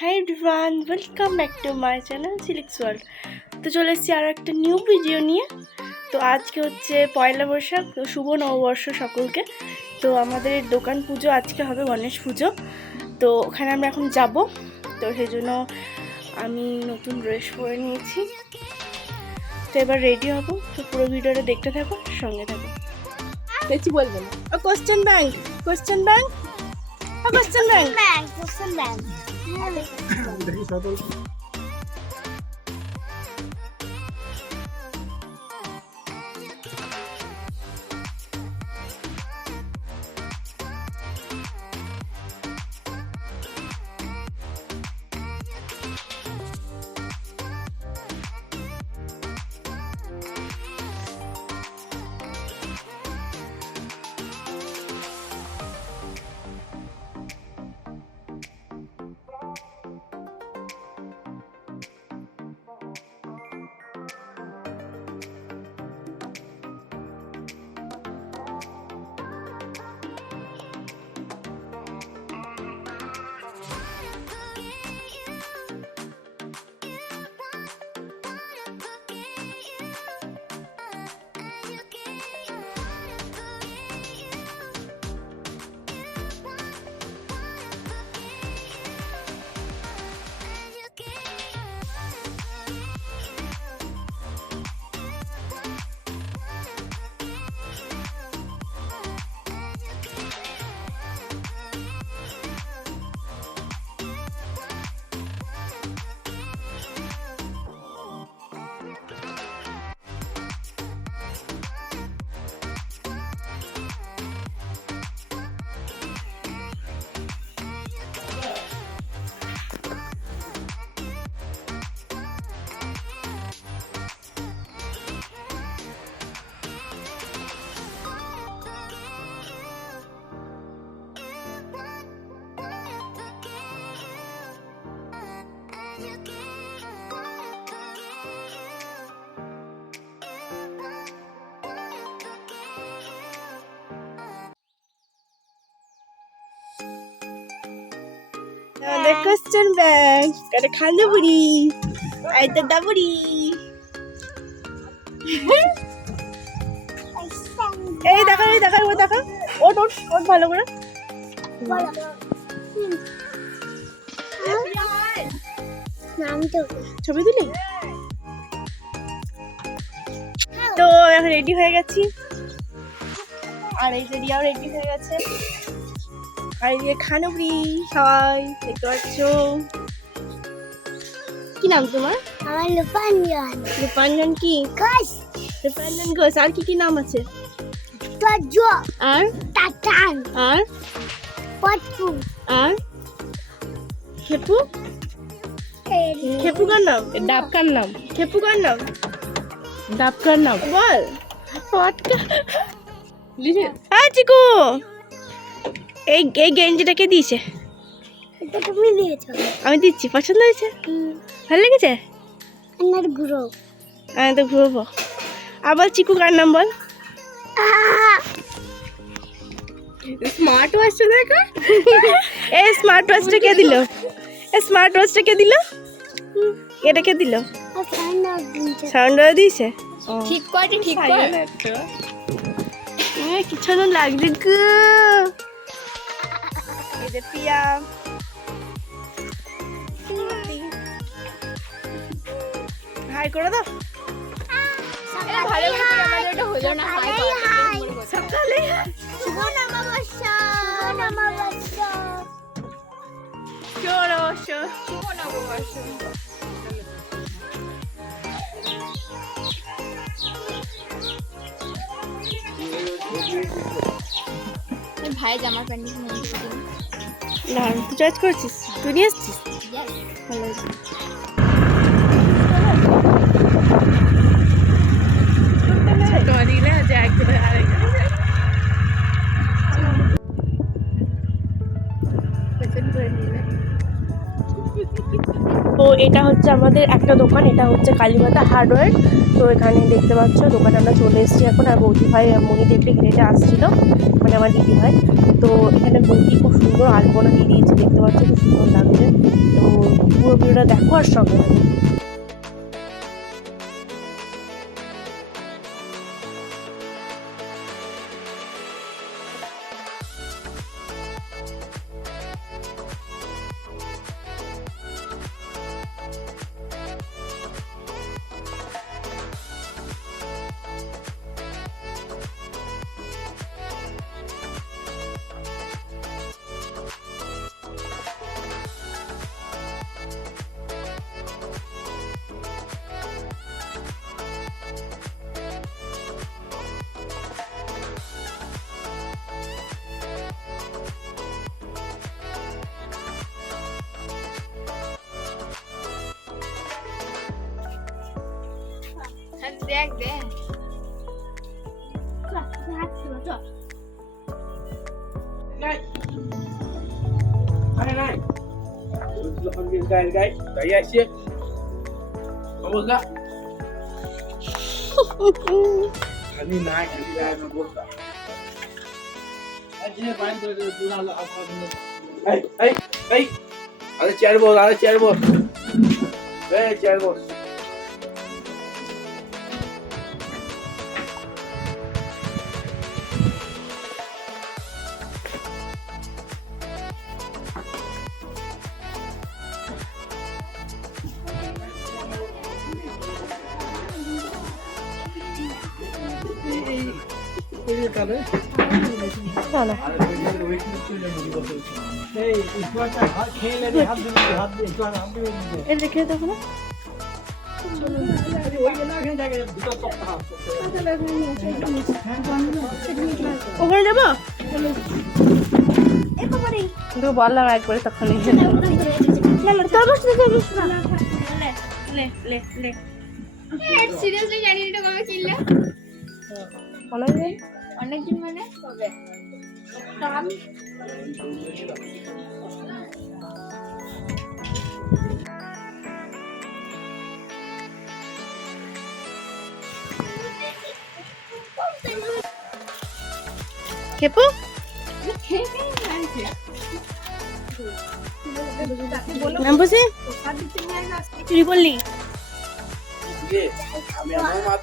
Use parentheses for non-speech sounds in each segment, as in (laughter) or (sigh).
Hi everyone welcome back to my channel সিলিক্স world তো চলে এসেছি আরও একটা নিউ ভিডিও নিয়ে। তো আজকে হচ্ছে পয়লা বৈশাখ তো শুভ নববর্ষ সকলকে। তো আমাদের দোকান পুজো আজকে হবে গণেশ পুজো। তো ওখানে আমরা এখন যাব। তো সেই জন্য আমি নতুন ড্রেস পরে নিয়েছি। তো এবার রেডি হব। তো পুরো ভিডিওটা দেখতে থাকো সঙ্গে থাকো। বেশি বলবেন না। ও কোশ্চেন ব্যাংক কোশ্চেন ব্যাংক ও question bank bank question bank দেখি সদল আমাদের কোশ্চেন ব্যাংক এটা খান্দে বুড়ি এটা দাবুড়ি এই দেখো এই দেখো ও দেখো ওট ওট ওট ভালো করে নাম তো ছবি তুলি? তো এখন রেডি হয়ে গেছি। আর এই যে রিয়াও রেডি হয়ে গেছে। আর খানবরি সবাই দেখতে পাচ্ছ? কি নাম তোমার? আমার লুপাঞ্জন রূপাঞ্জন কি? কস রূপাঞ্জন ঘোষ আর কি কি নাম আছে? তজ আর? টাটান। আর? পটকু আর? খেপু? খেপু। কার নাম? ডাবকার নাম। খেপু কার নাম? ডাবকার নাম। বল। পটকা। হ্যাঁ চিকু! এই এই গেঞ্জিটাকে দিয়েছে। এটা তুমি দিয়েছ? আমি দিচ্ছি পছন্দ হয়েছে? ভালো লেগেছে? আমার গুরু আমি তো ঘুরবো। আবার চিকু কার নাম বল? স্মার্ট ওয়াচটা দেখো। (laughs) এই স্মার্ট ওয়াচটা কে দিল? এই স্মার্ট ওয়াচটা কে দিল? এটা কে দিল? সাউন্ড দিয়েছে? ঠিক করে ঠিক করে। কি সুন্দর লাগছে গো। এই যে পিয়া হাই করে দাও ভালো করে আমাদের ওটা হলো না হাই সকালে শুভ নববর্ষ শুভ নববর্ষ চোর অবশ্য শুভ নববর্ষ ভাইয়ের জামার প্যান্ট মনে করে না তুই চয়েস করছিস তুই নিয়ে এসছিস ভালো হয়েছে তো এটা হচ্ছে আমাদের একটা দোকান, এটা হচ্ছে কালীমাতা হার্ডওয়্যার তো এখানে দেখতে পাচ্ছ, দোকানে আমরা চলে এসেছি এখন, আর বৌদি ভাই মনি হেঁটে হেঁটে আসছিল মানে আমার দিদি ভাই। তো এখানে বৌদি খুব সুন্দর আলপনা দিয়ে দিয়েছে, দেখতে পাচ্ছ খুব সুন্দর লাগছে। তো পুরো ভিডিওটা দেখো আর সঙ্গে থাকো। হ্যাঁ, দেখ দেখ নাই নাই গাই গাই গাই আসছে অবস্থা খালি নাই খালি গাই না বলতা এই এই এই আরে চেয়ার বস আরে চেয়ার বস এই চেয়ার বস দেখে দেখো না ওখানে যাব তো বললাম একবারে তখনই না না তোর বসতে যাবিস না লে লে লে সিরিয়াসলি জানি এটা কবে কিনলে অনেকদিন? অনেকদিন মানে? কবে? খেপো? চুরি করলি? আমি আমার মাত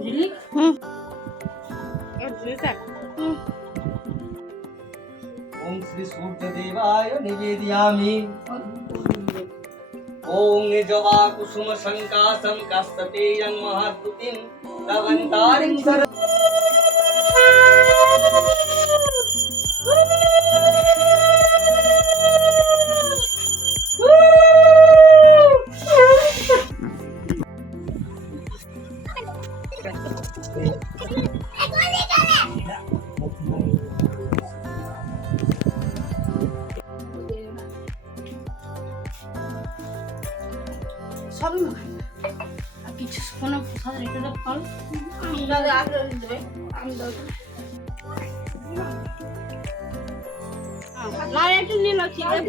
Жили? Hı. ओम श्री सूर्य देवाय निवेदयामि ओम जवा कुसुम शंकासम कस्तपेयं महास्तुतिं तवन्तारिं सर সর সব আর কিছু কোনো প্রসাদ রেখে দেব ফল। না একটু নিয়ে নাও ঠিক আছে